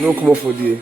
No come up for there.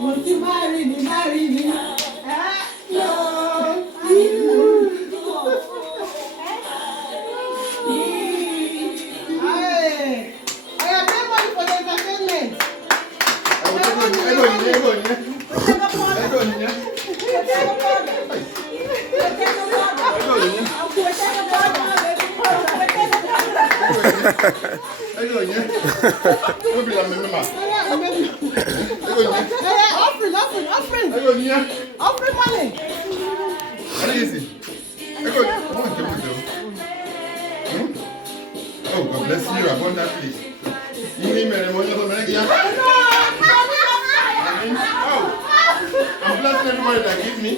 Won't you marry me, marry me? Offering money. What is it? Oh, God bless you abundantly. You need me when you're I'm blessing everybody that gives me.